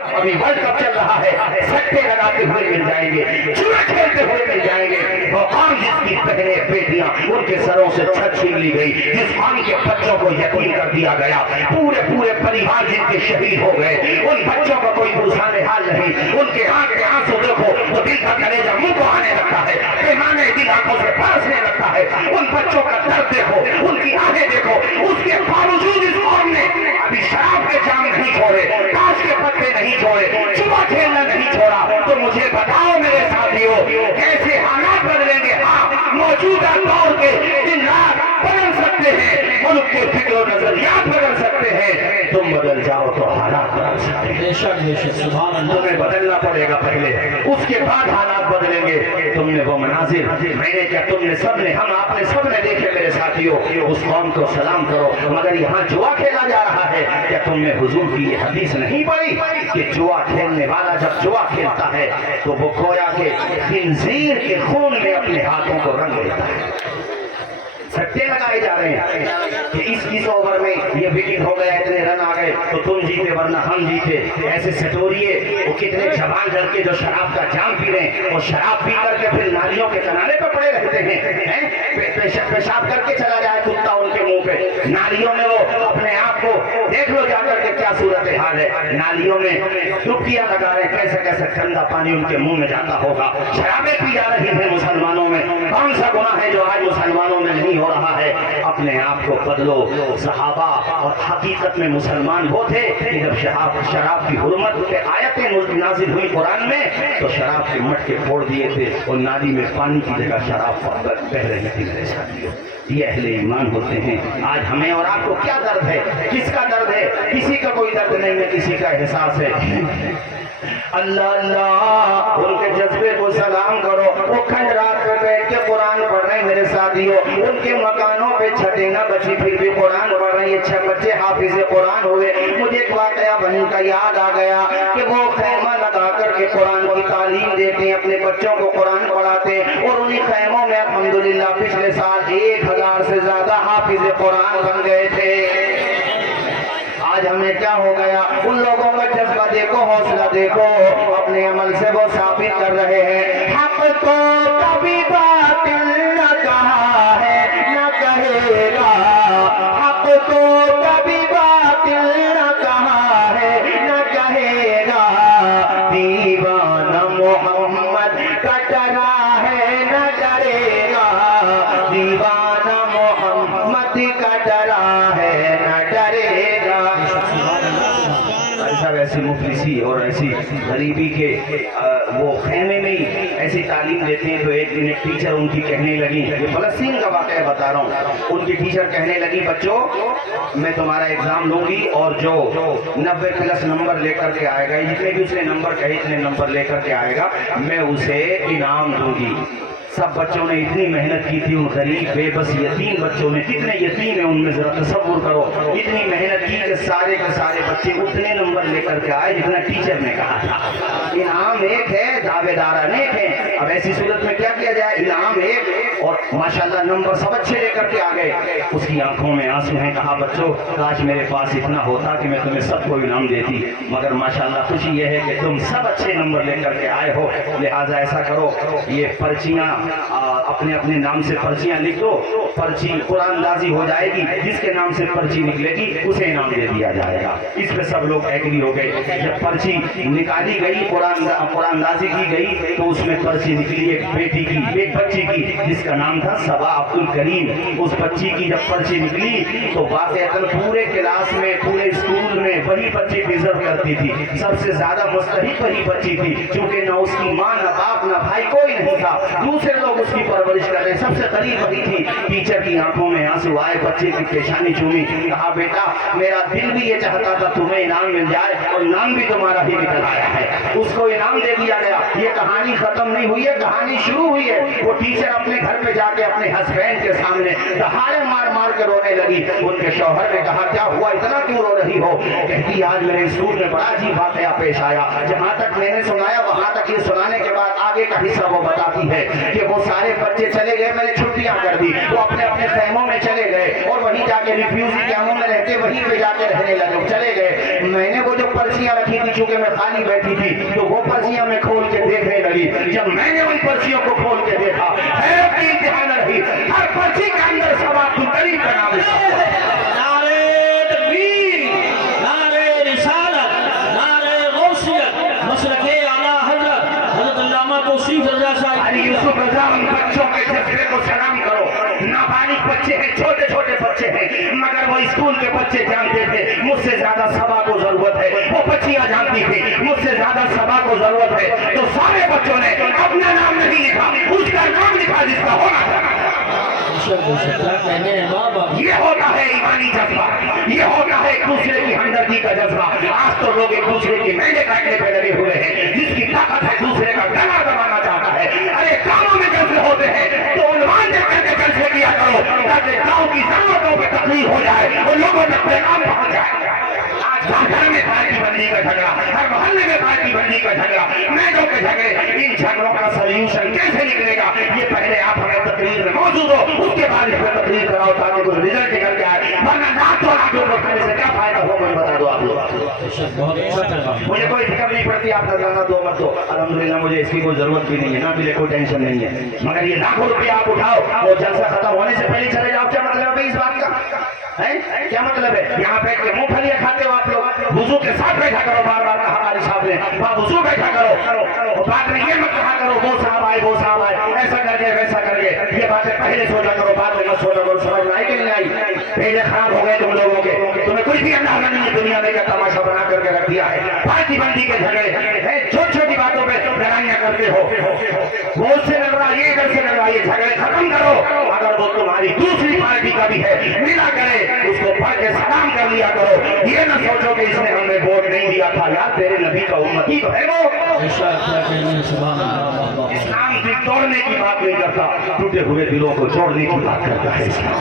ابھی world cup چل رہا ہے، سٹے لگاتے ہوئے مل جائیں گے، جوا کھیلتے ہوئے مل جائیں گے، وہ قوم جس کی بہنیں بیٹیاں ان کے سروں سے چھت چھین لی گئی، جس قوم کے بچوں کو یتیم کر دیا گیا، پورے پورے پریوار جن کے شہید ہو گئے، ان بچوں کا کوئی گزار حال نہیں، ان کے آنکھ کے آنسو دیکھو تو دل کا کلیجہ منہ کو آنے لگتا ہے، پیمانے دل آنکھوں سے برسنے لگتا ہے، ان بچوں کا درد دیکھو، ان کی آہیں دیکھو، اس کے باوجود اس قوم نے ابھی شراب کے جام نہیں چھوڑے، تاش کے پتے نہیں چھوڑے، جوا کھیلنا نہیں چھوڑا، تو مجھے بتاؤ میرے ساتھیوں کیسے حالات بدلیں گے؟ ہاں موجودہ دور کے دلات بدل سکتے ہیں، ملک کے فکر و نظریات بدل سکتے ہیں، تم بدل جاؤ تو حالات بدل سکتے ہیں، تمہیں بدلنا پڑے گا پہلے، اس کے بعد حالات بدلیں گے۔ تم نے وہ مناظر میں نے کیا تم نے سب نے ہم آپ نے سب نے دیکھے میرے ساتھیوں، اس قوم کو سلام کرو، مگر یہاں جوا کھیلا جا رہا ہے، کیا تم نے حضور کی یہ حدیث نہیں پڑھی کہ جوا کھیلنے والا جب جوا کھیلتا ہے تو وہ گویا کہ خنزیر کے خون میں اپنے ہاتھوں کو رنگ دیتا ہے۔ سٹے لگائے جا رہے ہیں کہ اس اوور میں یہ وکٹ ہو گیا، اتنے رن آ گئے تو تم جیتے ورنہ ہم جیتے، ایسے سٹوریے وہ کتنے جوان لڑکے جو شراب کا جام پی رہے ہیں، وہ شراب پی کر کے پھر نالیوں کے کنارے پہ پڑے رہتے ہیں، پیشاب کر کے چلا جائے کتا ان کے منہ پہ، نالیوں میں وہ اپنے آپ کو دیکھ لو جا کر کے کیا صورتحال ہے، نالیوں میں ڈبکیاں لگا رہے ہیں، کیسے کیسے گندا پانی ان کے منہ میں جاتا ہوگا، شرابیں پی جا رہی ہیں مسلمانوں میں، کون سا گناہ ہے جو آج مسلمانوں میں نہیں ہو رہا ہے؟ اپنے آپ کو بدلو۔ صحابہ اور حقیقت میں مسلمان وہ تھے کہ جب شراب کی حرمت پہ آیتیں نازل ہوئی قرآن میں تو شراب کے مٹکے پھوڑ دیے تھے اور نالی میں پانی کی جگہ شراب بہہ رہی تھی میرے ساتھیوں۔ یہ اہل ایمان ہوتے ہیں۔ آج ہمیں اور آپ کو کیا درد ہے؟ کس کا درد ہے؟ کسی کا کوئی درد نہیں ہے، کسی کا احساس ہے۔ اللہ اللہ ان کے جذبے کو سلام کرو، وہ کھنڈ رات پہ بیٹھ کے قرآن پڑھ رہے ہیں میرے ساتھیوں، ان کے مکانوں پہ چھتیں نہ بچی پھر بھی قرآن پڑھ رہے ہیں، یہ 6 بچے حافظ قرآن ہوئے۔ مجھے ایک واقعہ بہن کا یاد آ گیا کہ وہ خیمہ لگا کر کے قرآن کی تعلیم دیتے ہیں، اپنے بچوں کو قرآن پڑھاتے ہیں، اور انہی خیموں میں الحمدللہ پچھلے سال 1000 سے زیادہ حافظ قرآن بن گئے تھے۔ آج ہمیں کیا ہو گیا؟ ان لوگوں کا جذبہ دیکھو، حوصلہ دیکھو، اپنے عمل سے وہ ثابت کر رہے ہیں حق کو کبھی باطل نہ کہا ہے نہ کہے گا، حق کو کبھی باطل نہ کہا ہے نہ کہے گا، دیوانہ محمد کا ڈرا ہے نہ ڈرے گا، دیوانہ محمد کا ڈرا ہے نہ ڈرے گا۔ ایسی مفلسی اور ایسی غریبی کے وہ خیمے میں ہی ایسی تعلیم دیتے ہیں، تو ایک دن ایک ٹیچر ان کی کہنے لگی، یہ فلسطین کا واقعہ بتا رہا ہوں، ان کی ٹیچر کہنے لگی بچوں میں تمہارا ایگزام لوں گی اور جو 90+ نمبر لے کر کے آئے گا، جتنے بھی اس نے نمبر کہے اتنے نمبر لے کر کے آئے گا میں اسے انعام دوں گی۔ سب بچوں نے اتنی محنت کی تھی، ان غریب بے بس یتیم بچوں نے، کتنے یتیم ہیں ان میں ذرا تصور کرو، اتنی محنت کی کہ سارے کے سارے بچے اتنے نمبر لے کر کے آئے جتنا ٹیچر نے کہا تھا۔ انعام ایک ہے، دعوے دار انیک ہیں۔ اب ایسی صورت میں کیا کیا جائے؟ انعام ایک اور ماشاءاللہ نمبر سب اچھے لے کر کے آ گئے۔ اس کی آنکھوں میں آنسو ہیں، کہا بچوں کاش میرے پاس اتنا ہوتا کہ میں تمہیں سب کو انعام دیتی، مگر ماشاءاللہ خوشی یہ ہے کہ تم سب اچھے نمبر لے کر کے آئے ہو، لہٰذا ایسا کرو یہ پرچیاں اپنے اپنے نام سے پرچیاں لکھ دو، پرچی قرآن اندازی ہو جائے گی، جس کے نام سے پرچی نکلے گی اسے انعام دے دیا جائے گا۔ اس پہ سب لوگ ایگری ہو گئے۔ جب پرچی نکالی گئی، قرآن اندازی کی گئی، تو اس میں پرچی نکلی ایک بیٹی کی، ایک بچی کی جس کا نام تھا صبا عبد الکریم۔ اس بچی کی جب پرچی نکلی تو واقعتاً پورے کلاس میں، پورے اسکول میں وہی بچی ڈیزرو کرتی تھی، سب سے زیادہ مستحق وہی بچی تھی، کیونکہ نہ اس کی ماں نہ باپ نہ بھائی کوئی نہیں تھا، دوسرے لوگ اس کی پرورش کر رہے، سب سے قریب وہی تھی۔ ٹیچر کی آنکھوں میں آنسو آئے، بچے کی پیشانی چومی، کہا بیٹا میرا دل بھی یہ چاہتا تھا تمہیں انعام مل جائے اور نام بھی تمہارا ہی نکل آیا ہے۔ اس کو انعام دے دیا گیا۔ یہ کہانی ختم نہیں ہوئی ہے، کہانی شروع ہوئی ہے۔ وہ ٹیچر اپنے گھر پہ جا کے اپنے ہسبینڈ کے سامنے دہاڑے مار مار کے رونے لگی۔ ان کے شوہر نے کہا کیا ہوا، اتنا کیوں رو رہی ہو؟ کہتی آج میرے اسکول میں بڑا عجیب واقعہ پیش آیا، جہاں تک میں نے سنایا وہاں تک یہ سنانے کے بعد آگے کا حصہ وہ بتاتی ہے کہ وہ سارے بچے چلے گئے، میں نے چھٹیاں کر دی، وہ اپنے اپنے خیموں میں چلے گئے اور وہیں جا کے ریفیوجی کیمپوں میں رہتے وہیں پہ جا کے رہنے لگے، چلے گئے۔ میں نے وہ جو पर्चियां रखी थी, चूंकि मैं खाली बैठी थी तो वो पर्चियां मैं खोल के देखने लगी। जब मैंने उन पर्चियों को खोल के देखा, हैरत की इंतहा न रही, हर पर्ची के अंदर सवा अब्दुल करीम का नाम लिखा हुआ है। नारे तकबीर, नारे रिसालत, नारे गौसियत, मसलके आला हजरत हजरत अल्लामा तौसीफ रज़ा साहब। अरे यूसुफ रज़ा, उन बच्चों के जज्बे को सलाम करो। नाबालिग बच्चे हैं, छोटे छोटे बच्चे हैं, मगर वो स्कूल के बच्चे जानते थे मुझसे ज्यादा सभा को जरूरत है। वो बच्चियां जानती थी मुझसे ज्यादा सभा को जरूरत है। तो सारे बच्चों ने अपना नाम नहीं लिखा, उसका नाम लिखा जिसका होना था। ये होता है ईमानी जज्बा, ये होता है एक दूसरे की हमदर्दी का जज्बा। आज तो लोग एक दूसरे की मेले काटने पे लगे हुए हैं, जिसकी ताकत है दूसरे का गला दबाना चाहता है। अरे कामों में जज्बे होते हैं तो उन्वान दे करके जलसे किया करो, ताकि गाँव की जरूरतों पर तकलीफ हो जाए और लोगों तक पैगाम पहुंच जाए। आज घर में पार्टी बंदी का झगड़ा, हर मोहल्ले में पार्टी बंदी का झगड़ा, मैचों के झगड़े, इन झगड़ों का सोल्यूशन कैसे निकलेगा? ये पहले आप हमें तकरीर में मौजूद हो, उसके बाद इस पर तकरीर कराओ ताकि कुछ रिजल्ट निकल के आए। वरना लाखों लाखों को करने से क्या फायदा हो, मुझे बता दो आप लोग। मुझे कोई फिक्र नहीं पड़ती, आप नजराना दो मत दो, अल्हम्दुलिल्लाह मुझे इसकी कोई जरूरत भी नहीं है, ना मुझे कोई टेंशन नहीं है। मगर ये लाखों रुपया आप उठाओ और जलसा खत्म होने से पहले चले जाओ, क्या मतलब है इस बात का? है क्या मतलब है? यहाँ बैठ के मूंगफलियां खाते हो आप लोग। वुजू के साथ बैठा करो, बार बार हमारे सामने वुजू बैठा करो, और बाद में ये मत कहा करो वो साहब आए वो साहब आए, ऐसा करके वैसा करके। ये बातें पहले सोचा करो, बाद में मत सोचा करो। समझ में आई कि नहीं आई? पहले खराब हो गए तुम लोगों के, तुम्हें कुछ भी अंदाजा नहीं है। दुनिया में क्या तमाशा बना करके रख दिया है। पार्टी बंदी के झगड़े, छोटी छोटी बातों पे लड़ाइयां करते हो, वो उससे लड़ रहा, ये इधर से लड़ रहा, ये झगड़े खत्म करो। अगर वो तुम्हारी दूसरी पार्टी का भी है, मिला करे, उसको पढ़ के सलाम कर लिया करो। ये न सोचो कि इसने हमें वोट नहीं दिया था, यार तेरे नबी का उम्मती तो है वो। इस्लाम दिल तोड़ने की बात नहीं करता, टूटे हुए दिलों को जोड़ने की बात करता है इस्लाम।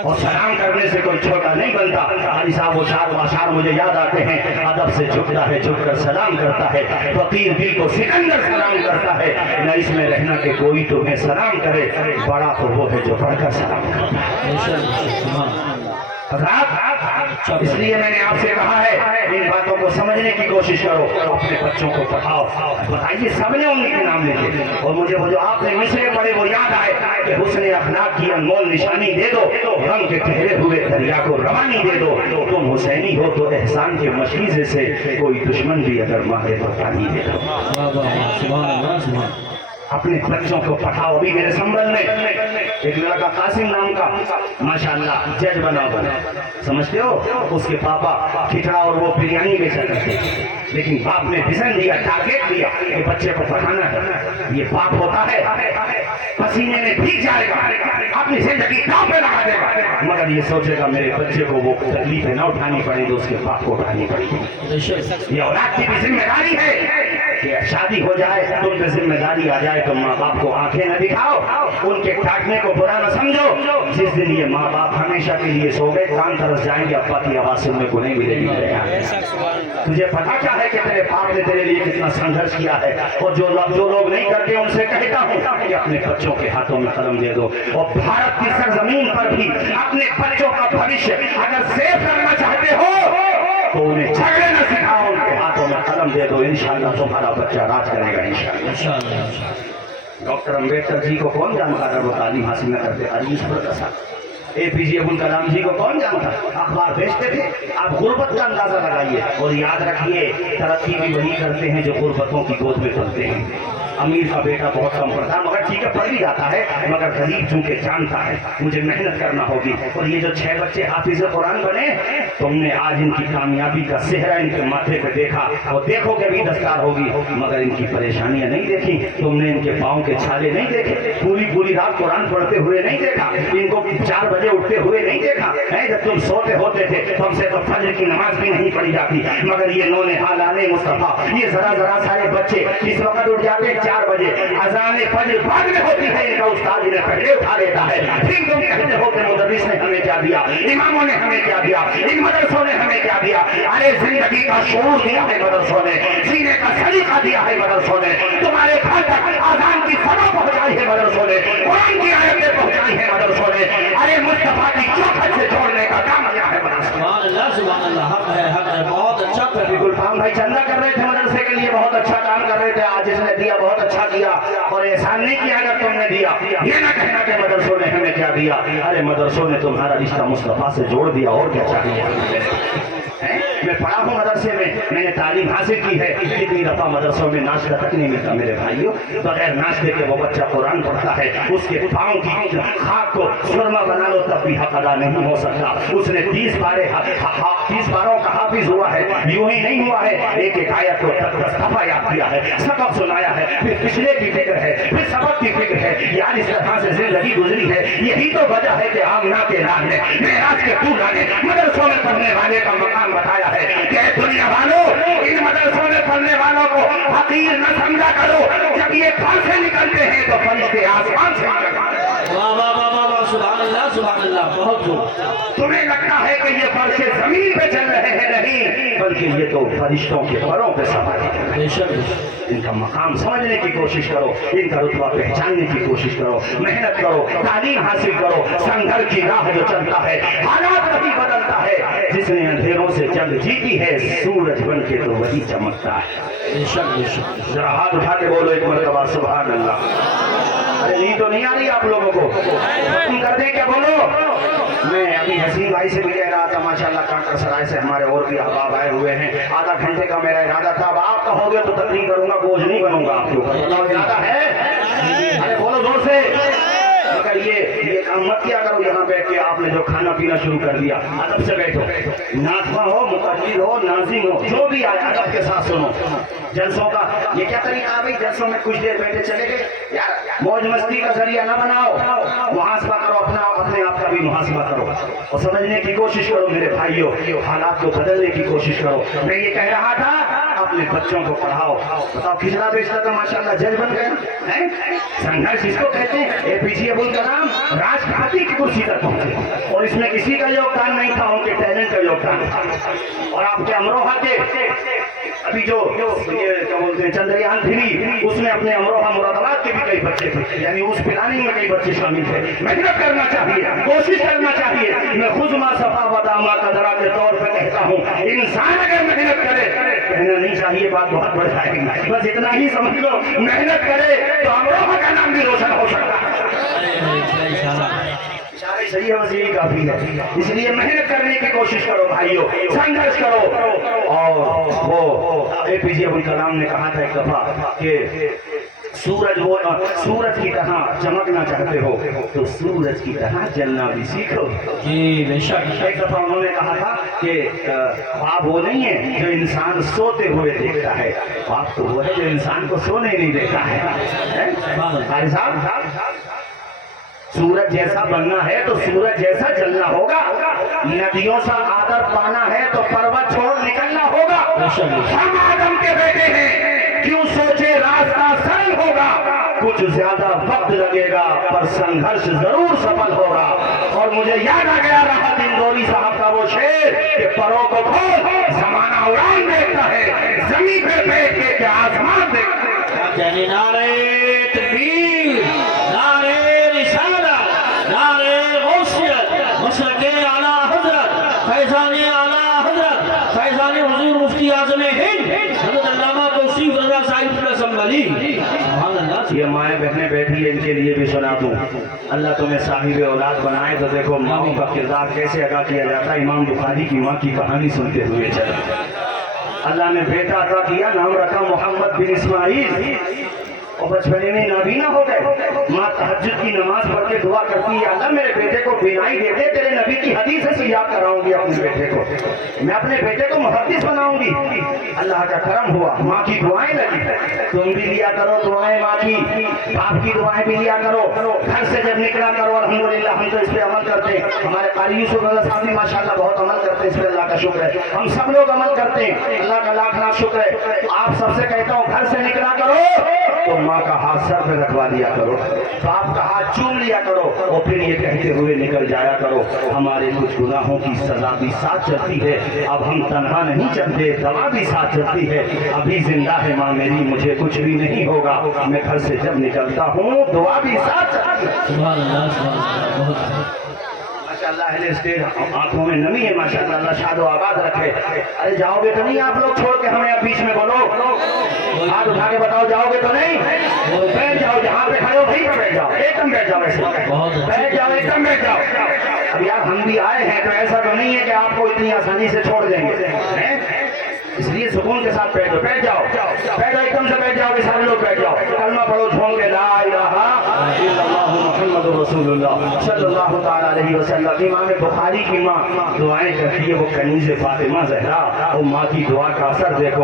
और सलाम करने से कोई छोटा नहीं बनता। अली साहब वो चार आशार मुझे याद आते हैं, अदब से झुकता है, झुककर सलाम करता है, फकीर दिल को सिकंदर सलाम करता है। न इसमें रहना कि कोई तुम्हें सलाम करे, बड़ा तो वो है जो बढ़कर सलाम करता है। इसलिए मैंने आपसे कहा है, इन बातों को समझने की कोशिश करो, अपने बच्चों को पढ़ाओ। बताइए, सबने उनके नाम लिखे, और मुझे वो जो आपने मिसरे पढ़े वो याद आए कि हुस्न अखलाक की अनमोल निशानी दे दो, रंग के ठहरे हुए दरिया को रवानी दे दो। तुम हुसैनी हो तो एहसान के मशीजे से कोई दुश्मन भी अगर मांगे तो पानी दे दो। अपने बच्चों को पढ़ाओ। अभी मेरे संबल में एक लड़का कासिम नाम का माशाल्लाह जज बना, समझते हो? उसके पापा खिचड़ा और वो बिरयानी बेचा करते, लेकिन बाप ने विजन दिया, टारगेट दिया कि बच्चे को पढ़ाना है। ये बाप होता है, पसीने में भीग जाएगा, अपनी जिंदगी दांव पे लगा देगा, मगर ये सोचेगा मेरे बच्चे को वो तकलीफें न उठानी पड़ी तो उसके बाप को उठानी पड़ेगी। ये औलाद की भी जिम्मेदारी है कि शादी हो जाए, तुम पे जिम्मेदारी आ जाए तो माँ बाप को आंखें न दिखाओ, उनके काटने को बुरा न समझो। जिस दिन ये माँ बाप हमेशा के लिए सो गए, कान तरस जाएंगे, अब्बा की आवाज सुनने को नहीं मिलेगी। तुझे पता क्या है कि तेरे बाप ने तेरे लिए कितना संघर्ष किया है, और जो लोग नहीं करते उनसे कहता हूँ कि अपने बच्चों के हाथों में कलम दे दो। और भारत की सरजमीन पर भी अपने बच्चों का भविष्य अगर सेव करना चाहते हो तो उन्हें झगड़े न सिखाओ, उनके हाथों में कलम दे दो, इंशाअल्लाह तुम्हारा बच्चा राज करेगा इंशाअल्लाह। डॉक्टर अम्बेडकर जी को कौन जानता अगर वो तालीम हासिल न करते? अजीज APJ अब्दुल कलाम जी को कौन जानता? अखबार भेजते थे। आप गुर्बत का अंदाजा लगाइए और याद रखिए, तरक्की भी वही करते हैं जो गुर्बतों की गोद में पलते हैं। अमीर का बेटा बहुत कम पढ़ता है, मगर ठीक है पढ़ भी जाता है, मगर गरीब चूंकि जानता है मुझे मेहनत करना होगी। और ये जो 6 बच्चे हाफिज कुरान बने, तुमने आज इनकी कामयाबी का सेहरा इनके माथे पे देखा, और देखोगे भी दस्तार होगी, मगर इनकी परेशानियां नहीं देखी। तुमने इनके पाँव के छाले नहीं देखे, पूरी रात कुरान पढ़ते हुए नहीं देखा, इनको 4 बजे उठते हुए नहीं देखा है। जब तुम सोते होते थे तुमसे तो फजर की नमाज भी नहीं पढ़ी जाती, मगर ये नौने हालाने मुस्तफा, ये जरा सारे बच्चे इस वक्त उठ जाते 4 बजे, अज़ान फजर बाद में होती है, इनका उस्ताद इन्हें पहले उठा लेता है। फिर तुम कहते हो कि मुदर्रिस ने हमें क्या दिया, इमामों ने हमें क्या दिया, इन मदरसों ने हमें क्या दिया? अरे जिंदगी का शऊर दिया है मदरसों ने, जीने का सलीका दिया है मदरसों ने, तुम्हारे घर तक अज़ान की समा पहुंचाई है मदरसों ने, कुरान की आयतें पहुंचाई है मदरसों ने। अरे मुस्तफा की चौखट से छोड़ने का काम किया है मदरसों ने। सुभान अल्लाह, हक है, बहुत अच्छा। लिए बहुत अच्छा काम कर रहे थे, आज जिसने दिया बहुत अच्छा किया, और एहसान नहीं किया अगर तुमने दिया। ये ना कहना कि मदरसों ने हमें क्या दिया। अरे मदरसों ने तुम्हारा रिश्ता मुस्तफा से जोड़ दिया, और क्या चाहिए। मैं पढ़ा हूँ मदरसे में, मैंने तालीम हासिल की है। कितनी दफा मदरसों में नाश्ता तक नहीं मिलता मेरे भाइयों। बगैर नाश्ते के वो बच्चा कुरान पढ़ता है, उसके पाँव की खाक को सुरमा बना लो तब भी हक अदा नहीं हो सकता। उसने 30 बारों का हाफिज हुआ है, यूं ही नहीं हुआ है, एक एक आयत को 10 दफा याद किया है, सबक सुनाया है, फिर पिछले की फिक्र है, फिर सबक की फिक्र है। यार इस तरह से जिंदगी गुजरी है। यही तो वजह है कि आमना के लाल ने, मेराज के दूल्हा ने मदरसों में पढ़ने वाले का मकाम बताया है कि दुनिया वालों, इन मदरसों में पढ़ने वालों को हकीर न समझा करो। जब ये घर से निकलते हैं तो फरिश्ते आसमान से निकलते हैं। वाह वाह वाह वाह वाह, सुभान अल्लाह सुभान अल्लाह, बहुत खूब। तुम्हें लगता है कि ये फर्शे जमीन पे चल रहे हैं, नहीं, बल्कि ये तो फरिश्तों के परों पे सवार है। बेशक इनका मकाम समझने की कोशिश करो, इनका रुतबा पहचानने की कोशिश करो, मेहनत करो, तालीम हासिल करो। संघर्ष की राह जो चलता है, हालात वही बदलता है। जिसने अंधेरों से जंग जीती है, सूरज बन के तो वही चमकता है। बेशक बेशक। जरा हाथ उठा के बोलो एक मरतबा सुभान अल्लाह। अरे नींद तो नहीं आ रही आप लोगों को? तुम करते क्या बोलो? मैं अभी हसीन भाई से भी कह रहा था, माशाल्लाह कांकर सराय से हमारे और भी अहबाब आए हुए हैं। आधा घंटे का मेरा इरादा था, अब आप कहोगे तो तकलीफ करूंगा, बोझ नहीं बनूंगा आपके ऊपर। बताओ इरादा है? अरे बोलो जोर से। मगर ये काम मत किया करो यहाँ बैठ के। आपने जो खाना पीना शुरू कर दिया, अदब से बैठो। नाथवा हो, मुकद्दिर हो, नाज़िम हो, जो भी आए अदब के साथ सुनो। जलसों का ये क्या तरीका है भाई? जलसों में कुछ देर बैठे चले गए, यार मौज मस्ती का जरिया ना बनाओ। मुहासबा करो अपना, अपने आप का भी मुहासबा करो और समझने की कोशिश करो मेरे भाइयों। हालात को बदलने की कोशिश करो। मैं ये कह रहा था, अपने बच्चों को पढ़ाओ। बताओ खिचड़ा बेचता था, माशाल्लाह जज बन गया है। संघर्ष इसको कहते हैं। एपीजे अब्दुल कलाम राष्ट्रपति की कुर्सी तक पहुंचे और इसमें किसी का योगदान नहीं था, उनके टैलेंट का योगदान था। और आपके अमरोहा के अभी जो ये क्या बोलते हैं चंद्रयान 3, उसमें अपने अमरोहा मुरादाबाद के भी कई बच्चे थे, यानी उस प्लानिंग में कई बच्चे शामिल थे। मेहनत करना चाहिए, कोशिश करना चाहिए। मैं खुद माँ सफा वदामा कदरा के तौर पर कहता हूँ, इंसान अगर मेहनत करे, कहना नहीं चाहिए, बात बहुत बढ़ जाएगी, बस इतना ही समझ लो, मेहनत करे तो अमरोहा का नाम भी रोशन हो सकता है। सही है, बस यही काफी है। इसलिए मेहनत करने की कोशिश करो भाइयों, संघर्ष करो। और वो एपीजे अब्दुल कलाम ने कहा था एक दफा कि सूरज की तरह चमकना चाहते हो तो सूरज की तरह जलना भी सीखो। जी बेशक। एक दफा उन्होंने कहा था कि ख्वाब वो नहीं है जो इंसान सोते हुए देखता है, ख्वाब तो वो है जो इंसान को सोने नहीं देता है। भाई साहब, सूरज जैसा बनना है तो सूरज जैसा जलना होगा। नदियों सा आदर पाना है तो पर्वत छोड़ निकलना होगा। हम आदम के बेटे हैं, क्यों सोचे रास्ता सरल होगा। कुछ ज्यादा वक्त लगेगा पर संघर्ष जरूर सफल होगा। और मुझे याद आ गया राहत इंदौरी साहब का वो शेर कि परों को खोल, जमाना उड़ान देखता है, जमीन पे बैठ के क्या आसमान देखता है। नारे तकबीर, नारे रिसालत, नारे गौसियत, मसलके आला हजरत, फैज़ाने आला हजरत, फैज़ाने हुजूर मुफ्ती आज़म हिंद हज़रत अल्लामा तौसीफ रज़ा साहिब संभली। सुभान अल्लाह। ये माएँ बहनें बैठी है, इनके लिए भी सुना दूं। अल्लाह तुम्हें साहिब औलाद बनाए तो देखो माओं का किरदार कैसे अदा किया जाता है। इमाम बुखारी की माँ की कहानी सुनते हुए चला। अल्लाह ने बेटा अता किया, नाम रखा मोहम्मद बिन इस्माइल, और बचपने में नाबीना हो गए। माँ तहज्जुद की नमाज पढ़ के दुआ करती है, अल्लाह मेरे बेटे को बिनाई दे दे, तेरे नबी की हदीस से याद कराऊंगी अपने बेटे को, मैं अपने बेटे को मुहद्दिस बनाऊंगी। अल्लाह का करम हुआ, माँ की दुआएं लगी। तुम भी लिया करो दुआएं माँ की, बाप की दुआएं भी लिया करो। घर से जब निकला करो, अल्हम्दुलिल्लाह हम तो इस पे अमल करते हैं। हमारे कारी यूसुफ रज़ा साहब भी माशाल्लाह बहुत अमल करते हैं, इस पे अल्लाह का शुक्र है। हम सब लोग अमल करते हैं, अल्लाह का लाख लाख शुक्र है। आप सबसे कहता हूँ, घर से निकला करो तो माँ का हाथ सर पे रखवा लिया करो, बाप का हाथ चूम लिया करो, और फिर ये कहते हुए निकल जाया करो, हमारे कुछ गुनाहों की सजा भी साथ चलती है। अब हम तन्हा नहीं चलते, दवा भी साथ चलती है। अभी जिंदा है माँ मेरी, मुझे कुछ भी नहीं होगा। मैं घर से जब निकलता हूँ दुआ भी साथ चलती है। सुभान अल्लाह, सुभान अल्लाह, बहुत माशाअल्लाह है स्टेज, आंखों में नमी है माशाअल्लाह, अल्लाह शादो आबाद रखे। अरे जाओगे तो नहीं आप लोग छोड़ के हमें, अब बीच में बोलो जाओ, जाओगे तो नहीं? बैठ जाओ, जहाँ पे खड़े हो वहीं पे बैठ जाओ, एकदम बैठ जाओ, ऐसे बैठ जाओ, एकदम बैठ जाओ। अब यार हम भी आए हैं तो ऐसा तो नहीं है कि आपको इतनी आसानी से छोड़ देंगे, हैं? इसलिए सुकून के साथ बैठ जाओ, बैठ जाओ, बैठ जाओ, एकदम से बैठ जाओगे, सारे लोग बैठ जाओ, कलमा पढ़ो झोंक के, ला इलाहा इल्लल्लाह मुहम्मदुर रसूलुल्लाह सल्लल्लाहु तआला अलैहि वसल्लम। इमाम बुखारी की माँ दुआएं करती है, वो कनीज़ फातिमा ज़हरा, वो माँ की दुआ का असर देखो।